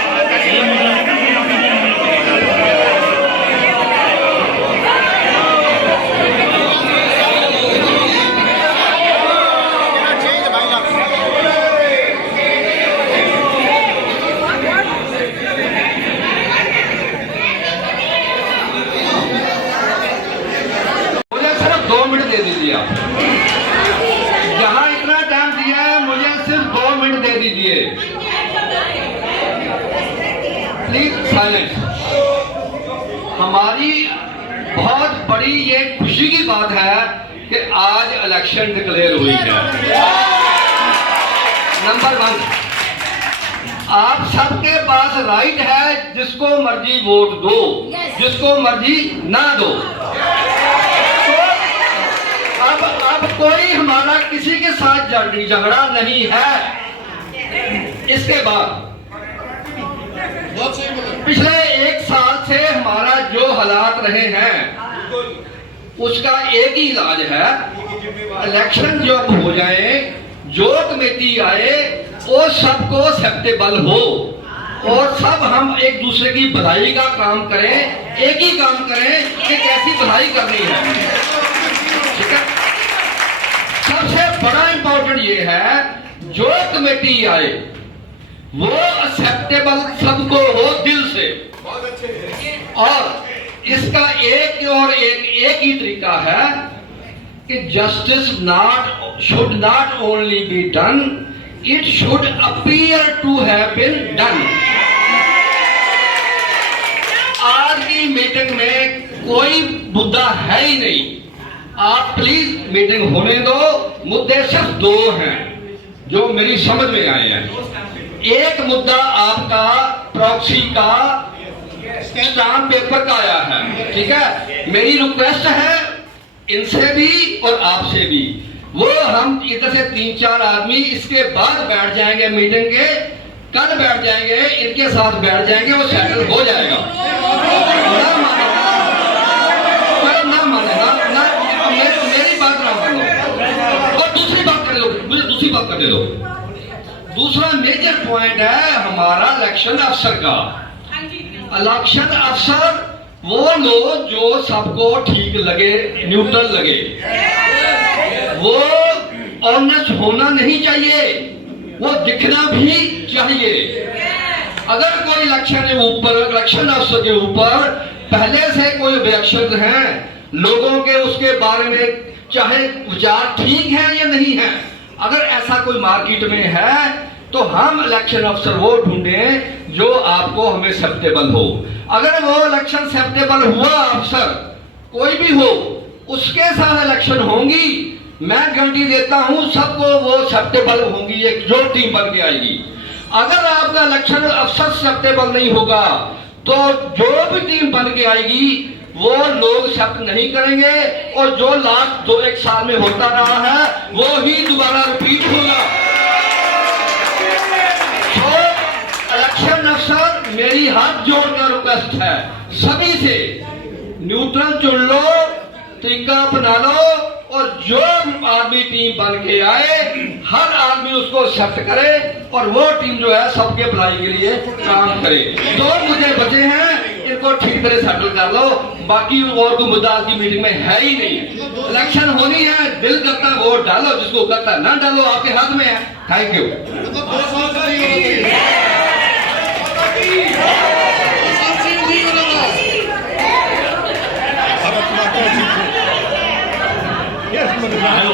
जहां इतना टाइम दिया है, मुझे सिर्फ 2 मिनट दे दीजिए। Please silent. हमारी बहुत बड़ी ये खुशी की बात है कि आज इलेक्शन डिक्लेयर हुई है। नंबर 1, आप सबके पास राइट है, जिसको मर्जी वोट दो, जिसको मर्जी ना दो। अब कोई हमारा किसी के साथ झगड़ा नहीं है। इसके बाद पिछले 1 साल से हमारा जो हालात रहे हैं, उसका एक ही इलाज है, इलेक्शन जब हो जाए, जो कमेटी आए, वो सबको एक्सेप्टेबल हो और सब हम एक दूसरे की भलाई का काम करें, एक ही काम करें कि कैसी भलाई करनी है। ठीक है, सबसे बड़ा इंपॉर्टेंट ये है, जो कमेटी आए वो एक्सेप्टेबल सबको हो दिल से। और इसका एक ही तरीका है कि justice should not only be done, it should appear to have been done. आज की मीटिंग में कोई मुद्दा है ही नहीं। आप प्लीज मीटिंग होने दो। मुद्दे सिर्फ 2 हैं जो मेरी समझ में आए हैं। एक मुद्दा आपका प्रॉक्सी का स्टैम्प पेपर का आया है, ठीक है। मेरी रिक्वेस्ट है इनसे भी और आपसे भी, वो हम इधर से 3-4 आदमी इसके बाद बैठ जाएंगे, मीटिंग के कल बैठ जाएंगे, इनके साथ बैठ जाएंगे, वो सेटल हो जाएगा। ना मानेगा मेरी बात ना मानो। और दूसरी बात कर लो, मुझे दूसरी बात करने दो। दूसरा मेजर पॉइंट है हमारा इलेक्शन अफसर का। इलेक्शन अफसर वो लोग जो सबको ठीक लगे, न्यूट्रल लगे, वो ऑनेस्ट होना नहीं चाहिए, वो दिखना भी चाहिए। अगर कोई इलेक्शन अफसर के ऊपर पहले से कोई ऑब्जेक्शन है लोगों के, उसके बारे में चाहे विचार ठीक है या नहीं है, अगर ऐसा कोई मार्केट में है तो हम इलेक्शन अफसर वो ढूंढें जो आपको हमें एक्सेप्टेबल हो। अगर वो इलेक्शन एक्सेप्टेबल हुआ अफसर कोई भी हो, उसके साथ इलेक्शन होंगी, मैं गारंटी देता हूं सबको वो एक्सेप्टेबल होंगी, एक जो टीम बन के आएगी। अगर आपका इलेक्शन अफसर एक्सेप्टेबल नहीं होगा तो जो भी टीम बन के आएगी वो लोग एक्सेप्ट नहीं करेंगे, और जो लास्ट 2-1 साल में होता रहा है वो ही दोबारा रिपीट होगा। तो इलेक्शन अफसर, मेरी हाथ जोड़कर रिक्वेस्ट है सभी से, न्यूट्रल चुन लो, तरीका अपना लो, और जो आदमी टीम बन के आए हर आदमी उसको एक्सेप्ट करे, और वो टीम जो है सबके भलाई के लिए काम करे। 2 मुद्दे बचे हैं, इनको ठीक तरह सेटल कर लो, बाकी और कोई मुद्दा आज की मीटिंग में है ही नहीं। इलेक्शन होनी है, दिल करता वोट डालो, जिसको करता ना डालो, आपके हाथ में है। Thank you. मतलब 2 साल से नहीं होना चाहिए, 2 साल से नहीं होना था। हेलो,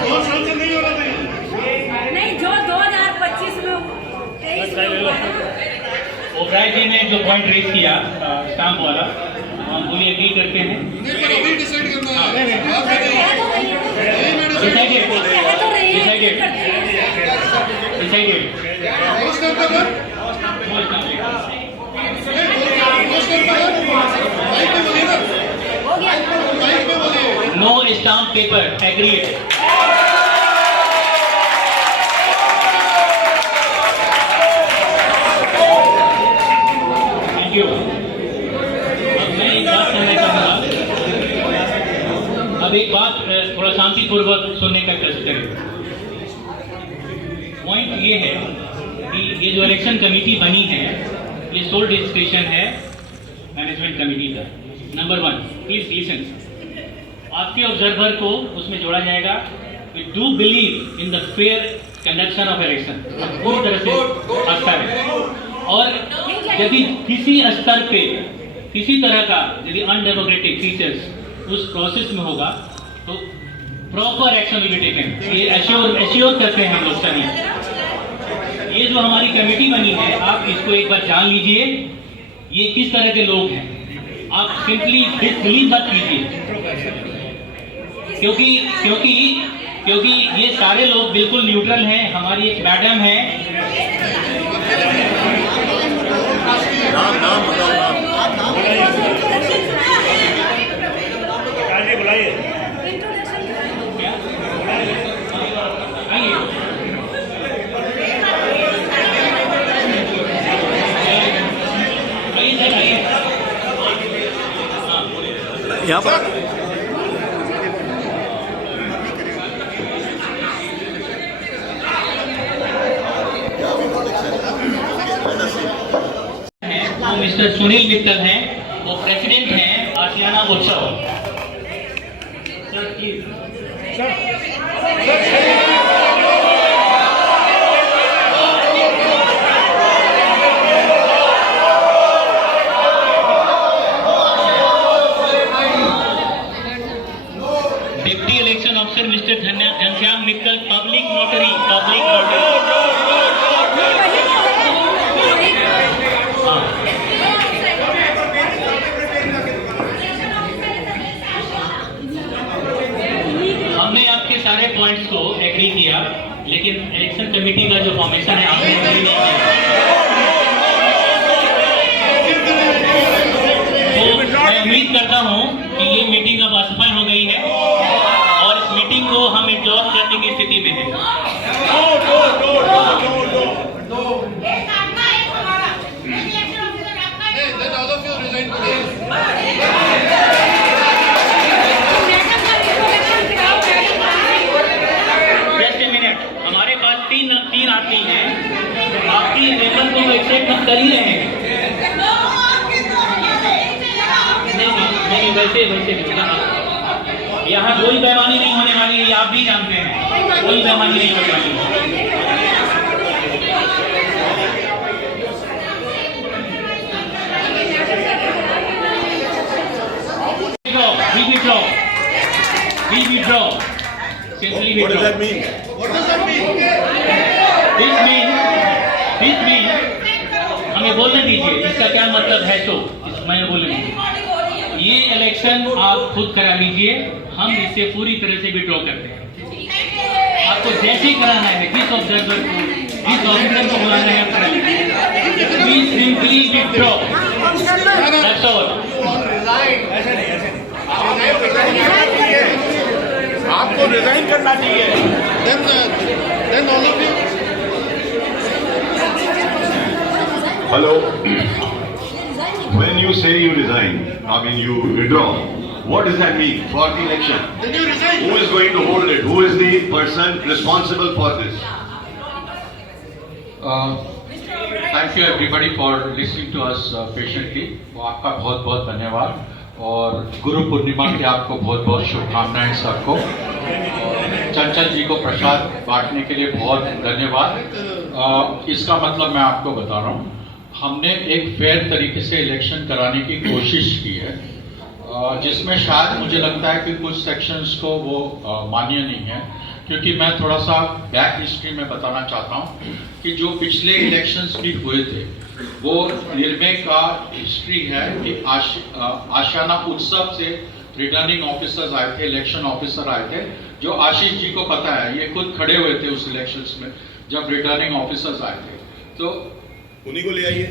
2 साल से नहीं होना चाहिए। नहीं, जो 2025 में 23 में हुआ ना, ओबराय जी ने जो पॉइंट रेज किया स्टाम्प वाला, हम पूरी एग्री करते हैं। नहीं, पर अभी डिसाइड करना है। आप डिसाइडेड कह तो रही है, डिसाइडेड डिसाइडेड पोस्ट करता है, माइक पे बोलिए ना, हो गया। माइक पे बोलिए। No stamp paper agreed. Thank you. अब मैं एक बात कहना चाहूँगा, अब एक बात थोड़ा शांतिपूर्वक सुनने का कोशिश करें। पॉइंट ये है कि ये जो इलेक्शन कमेटी बनी है, ये सोल डिस्क्रिप्शन है मैनेजमेंट कमेटी का। नंबर 1, प्लीज लिसन, आपके ऑब्जर्वर को उसमें जोड़ा जाएगा। We do believe in the fair conduction of election, पूरी तरह से स्तर है। और यदि किसी स्तर पे किसी तरह का यदि अनडेमोक्रेटिक फीचर्स उस प्रोसेस में होगा तो proper action will be taken. ये एश्योर करते हैं हम लोग सभी। ये जो हमारी कमेटी बनी है, आप इसको एक बार जान लीजिए, ये किस तरह के लोग हैं। आप सिंपली डिसबिलीव मत कीजिए, क्योंकि ये सारे लोग बिल्कुल न्यूट्रल हैं। हमारी एक मैडम है, नाम बताओ, आइए, आइए सर, आइए। यहाँ पर वो मिस्टर सुनील मित्तल हैं, वो प्रेसिडेंट हैं आशियाना उत्सव। Sir please. Deputy election officer mister Ghanshyam Mittal, public notary. हमने आपके सारे पॉइंट्स को एग्री किया, लेकिन इलेक्शन कमेटी का जो फॉर्मेशन है आपने एग्री नहीं किया। तो मैं उम्मीद करता हूं कि ये मीटिंग अब असफल हो गई है और इस मीटिंग को हम एडजॉर्न करने की स्थिति में हैं। Then all of you resign today. Just a minute, हमारे पास तीन आदमी हैं, आपकी पेपर को एक्सेप्ट हम कर ही रहे हैं। नहीं, वैसे यहाँ कोई बेईमानी नहीं होने वाली है, ये आप भी जानते हैं, कोई बेईमानी नहीं होने वाली है। We withdraw. Simply what does withdraw. that mean? What does that mean? हमें बोलने दीजिए इसका क्या मतलब है, तो मैं बोलने दीजिए। ये इलेक्शन आप खुद करा लीजिए, हम इससे पूरी तरह से विड्रॉ करते हैं। आपको जैसे ही कराना है, जिस ऑब्जर्वर को, जिस ऑफिसर को बुलाना है, करा लीजिए। Please simply withdraw, that's all. आपको रिजाइन करना चाहिए। Then all of you. Hello. When you say you resign, I mean you withdraw, what does that mean for the election? Then you resign. Who is going to hold it? Who is the person responsible for this? Thank you everybody for listening to us patiently. वो आपका बहुत बहुत धन्यवाद, और गुरु पूर्णिमा की आपको बहुत बहुत शुभकामनाएं सबको। और चंचल जी को प्रसाद बांटने के लिए बहुत धन्यवाद। इसका मतलब मैं आपको बता रहा हूँ, हमने एक फेयर तरीके से इलेक्शन कराने की कोशिश की है, जिसमें शायद मुझे लगता है कि कुछ सेक्शंस को वो मान्य नहीं है, क्योंकि मैं थोड़ा सा बैक हिस्ट्री में बताना चाहता हूँ कि जो पिछले इलेक्शंस भी हुए थे वो निर्णय का हिस्ट्री है कि आशियाना उत्सव से रिटर्निंग ऑफिसर्स आए थे, इलेक्शन ऑफिसर आए थे, जो आशीष जी को पता है, ये खुद खड़े हुए थे उस इलेक्शंस में जब रिटर्निंग ऑफिसर्स आए थे। तो उन्हीं को ले आइए।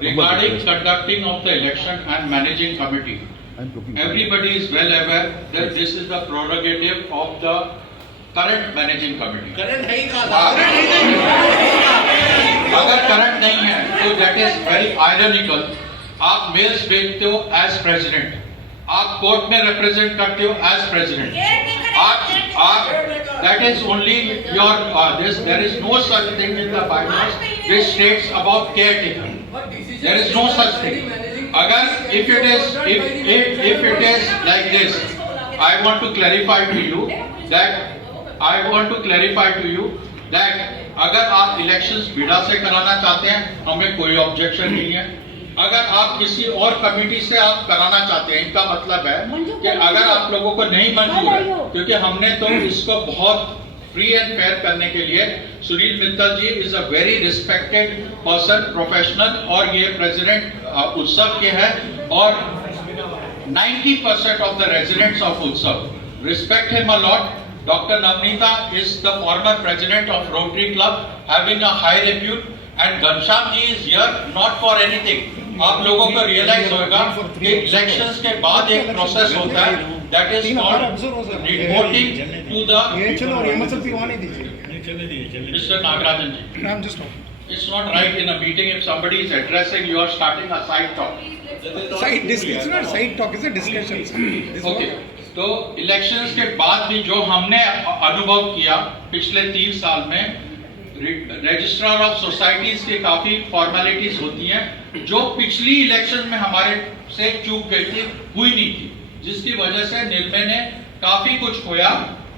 Regarding conducting of the election and managing committee, everybody is well aware that this is the prerogative of the current managing committee. अगर करंट नहीं है तो that is very ironical. आप मेल्स भेजते हो एज प्रेसिडेंट, आप कोर्ट में represent करते हो एज प्रेसिडेंट, आप that is only your there is no such thing in the bylaws which states about caretaker. There is no such thing. Agar if it is like this, I want to clarify to you that अगर आप elections बिड़ा से कराना चाहते हैं, हमें कोई objection नहीं है। अगर आप किसी और कमेटी से आप कराना चाहते हैं, इनका मतलब है कि अगर आप लोगों को नहीं मंजूर है, क्योंकि हमने तो इसको बहुत फ्री एंड फेयर करने के लिए, Sunil Mittal ji is a very respected person, professional, और ये प्रेसिडेंट उत्सव के हैं, और 90% of the residents of Utsav respect him a lot. Dr. Navneeta is the former president of Rotary Club, having a high repute, and Ghanshyam ji is here not for anything. आप लोगों को realise होगा कि elections के बाद एक process होता है, that is called reporting to the Mr. Nagarajan ji. It's not right in a meeting if somebody is addressing, you are starting a side talk. Side discussion. It's not side talk. It's a discussion. Okay. तो elections के बाद भी जो हमने अनुभव किया पिछले 3 साल में, रजिस्ट्रार ऑफ सोसाइटीज की काफी फॉर्मेलिटीज होती हैं जो पिछली इलेक्शन में हमारे से चूक गई थी, हुई नहीं थी, जिसकी वजह से निर्णय ने काफी कुछ खोया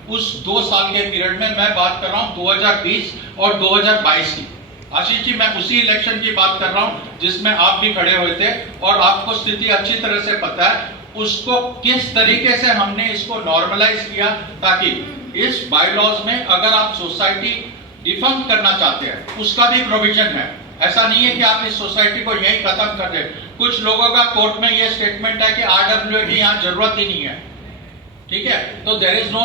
उस 2 साल के पीरियड में। मैं बात कर रहा हूँ 2020 और 2022 की। आशीष जी, मैं उसी इलेक्शन की बात कर रहा हूँ जिसमें आप भी खड़े हुए थे, और आपको स्थिति अच्छी तरह से पता है उसको किस तरीके से हमने इसको नॉर्मलाइज किया, ताकि इस बायलॉज में अगर आप सोसाइटी डिफंक्ट करना चाहते हैं उसका भी प्रोविजन है। ऐसा नहीं है कि आप इस सोसाइटी को यहीं खत्म कर दें। कुछ लोगों का कोर्ट में ये स्टेटमेंट है कि आरडब्ल्यूए की यहाँ जरूरत ही नहीं है, ठीक है। तो there is no,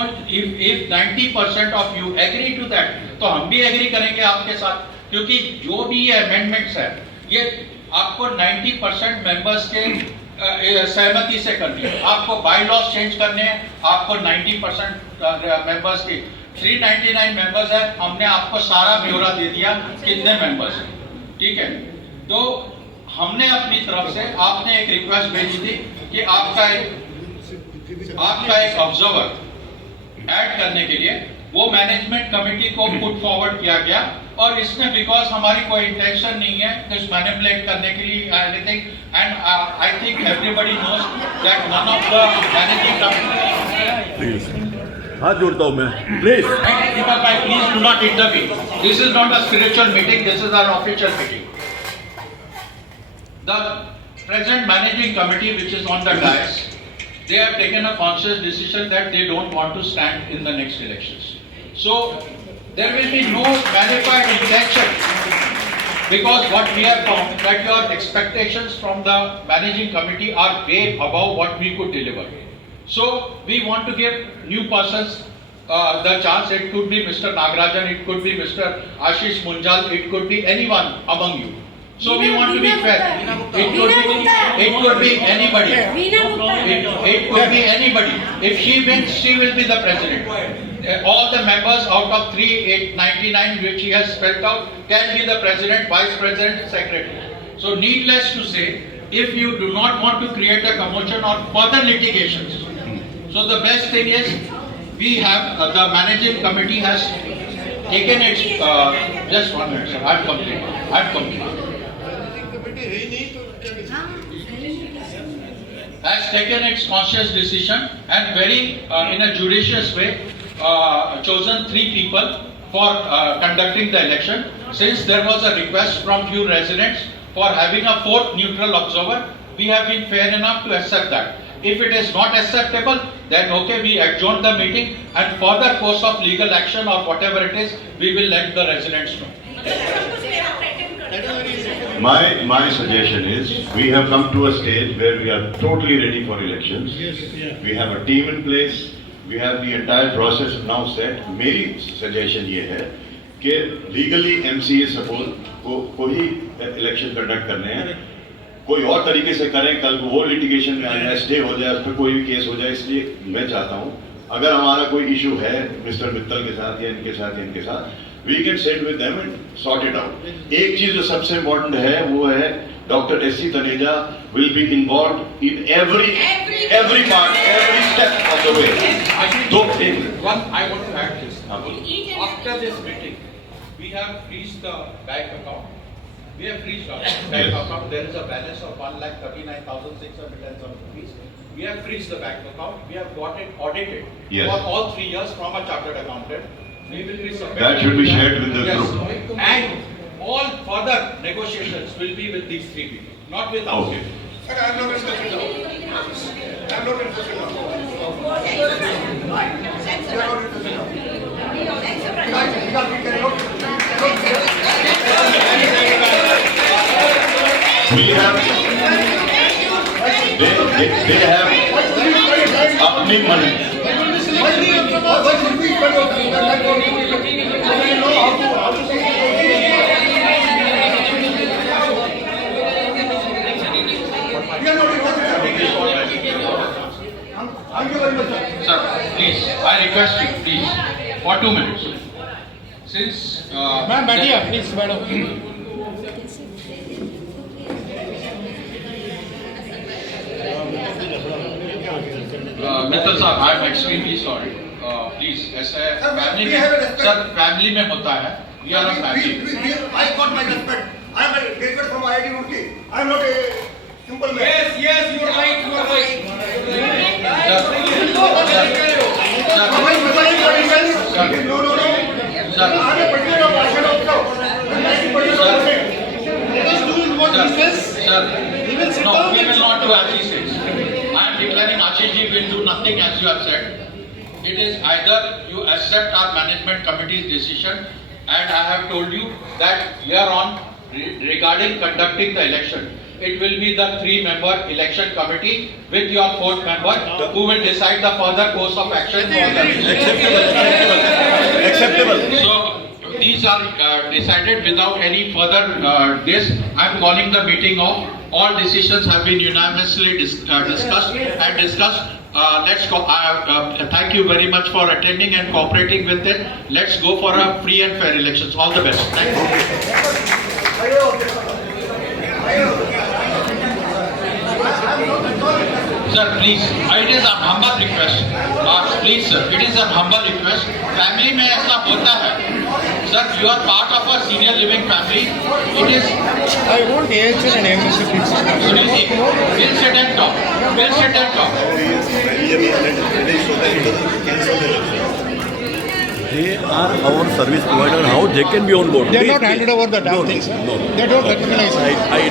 if 90% of you agree to that, तो हम भी एग्री करेंगे आपके साथ, क्योंकि जो भी ये अमेंडमेंट्स है ये आपको 90% मेंबर्स के सहमति से करनी है। आपको बाय लॉज चेंज करने हैं, आपको 90% मेंबर्स की 399 मेंबर्स है, हमने आपको सारा ब्यौरा दे दिया कितने मेंबर्स हैं, ठीक है। तो हमने अपनी तरफ से, आपने एक रिक्वेस्ट भेजी थी कि आपका एक ऑब्जर्वर ऐड करने के लिए, वो मैनेजमेंट कमेटी को पुट फॉरवर्ड किया गया, और इसमें बिकॉज हमारी कोई इंटेंशन नहीं है कुछ मैनिपुलेट करने के लिए anything, and I think everybody knows that none of the managing committee. हाथ जोड़ता हूं मैं, प्लीज दीपक भाई, please do not intervene, this is not a spiritual meeting, this is an official meeting. The present managing committee, which is on the dais, they have taken a conscious decision that they don't want to stand in the next elections. So there will be no manifold intention, because what we have found that your expectations from the managing committee are way above what we could deliver. So we want to give new persons the chance. It could be Mr. Nagarajan, it could be Mr. Ashish Munjal, it could be anyone among you. So we want to be fair. It could be anybody. It could be anybody. If she wins, she will be the president. All the members out of 399 which he has spelled out can be the president, vice president, secretary. So needless to say, if you do not want to create a commotion or further litigations, so the best thing is we have the managing committee has taken its just 1 minute, sir. I'm complete. Has taken its conscious decision and very in a judicious way chosen 3 people for conducting the election. Since there was a request from few residents for having a 4th neutral observer, we have been fair enough to accept that. If it is not acceptable, then okay, we adjourn the meeting, and further course of legal action or whatever it is, we will let the residents know. My suggestion is, we have come to a stage where we are totally ready for elections. We have a team in place. We have the entire process now set. मेरी suggestion ये है कि legally MCA suppose कोई election conduct करने हैं, कोई और तरीके से करें, कल वो litigation में आ जाए, stay हो जाए, उस पर कोई भी केस हो जाए, इसलिए मैं चाहता हूँ अगर हमारा कोई issue है मिस्टर मित्तल के साथ या इनके साथ, we can sit with them and sort it out. एक चीज जो सबसे important है वो है Dr. S.C. Taneja will be involved in every part, every step of the way. I want to add this. After this meeting, we have freezed the bank account. We have freezed our bank account. There is a balance of 1,39,607 rupees. We have freezed the bank account. We have got it audited for all 3 years from a chartered accountant. We will be submitting. That should be shared with the group. And all further negotiations will be with these 3 people, not with us. Okay. I'm not interested now. I'm not interested We have, they have अपनी money. Sir, please, I request you, please, for 2 minutes. Since Ma'am, बैठिए, please, madam. Mithal sir, I am extremely sorry. Please, ऐसे family में, sir, family में होता है. We are a family. I got my respect. I am a graduate from IIT Roorkee. I am not a simple man. Yes, you are right, you are right. No. Sir. I am a particular person also. Let us do what he says. Sir, He will sit no, down we and will not do as he says. I am declaring Ashish ji will do nothing as you have said. It is either you accept our management committee's decision, and I have told you that here on regarding conducting the election, it will be the 3-member election committee with your 4th member who will decide the further course of action for the Acceptable. So these are decided without any further this. I am calling the meeting off. All decisions have been unanimously discussed. Let's go. Thank you very much for attending and cooperating with it. Let's go for a free and fair elections. All the best. Thank you. Sir, please. It is a humble request. Please, sir. It is a humble request. Family में ऐसा होता है. Sir, you are part of a senior living family. It is. I want AHL and MSC please. We'll sit and talk. We'll sit and talk. They are our service provider. How they can be on board? They are not handed over the damn things. No. They don't recognize it. I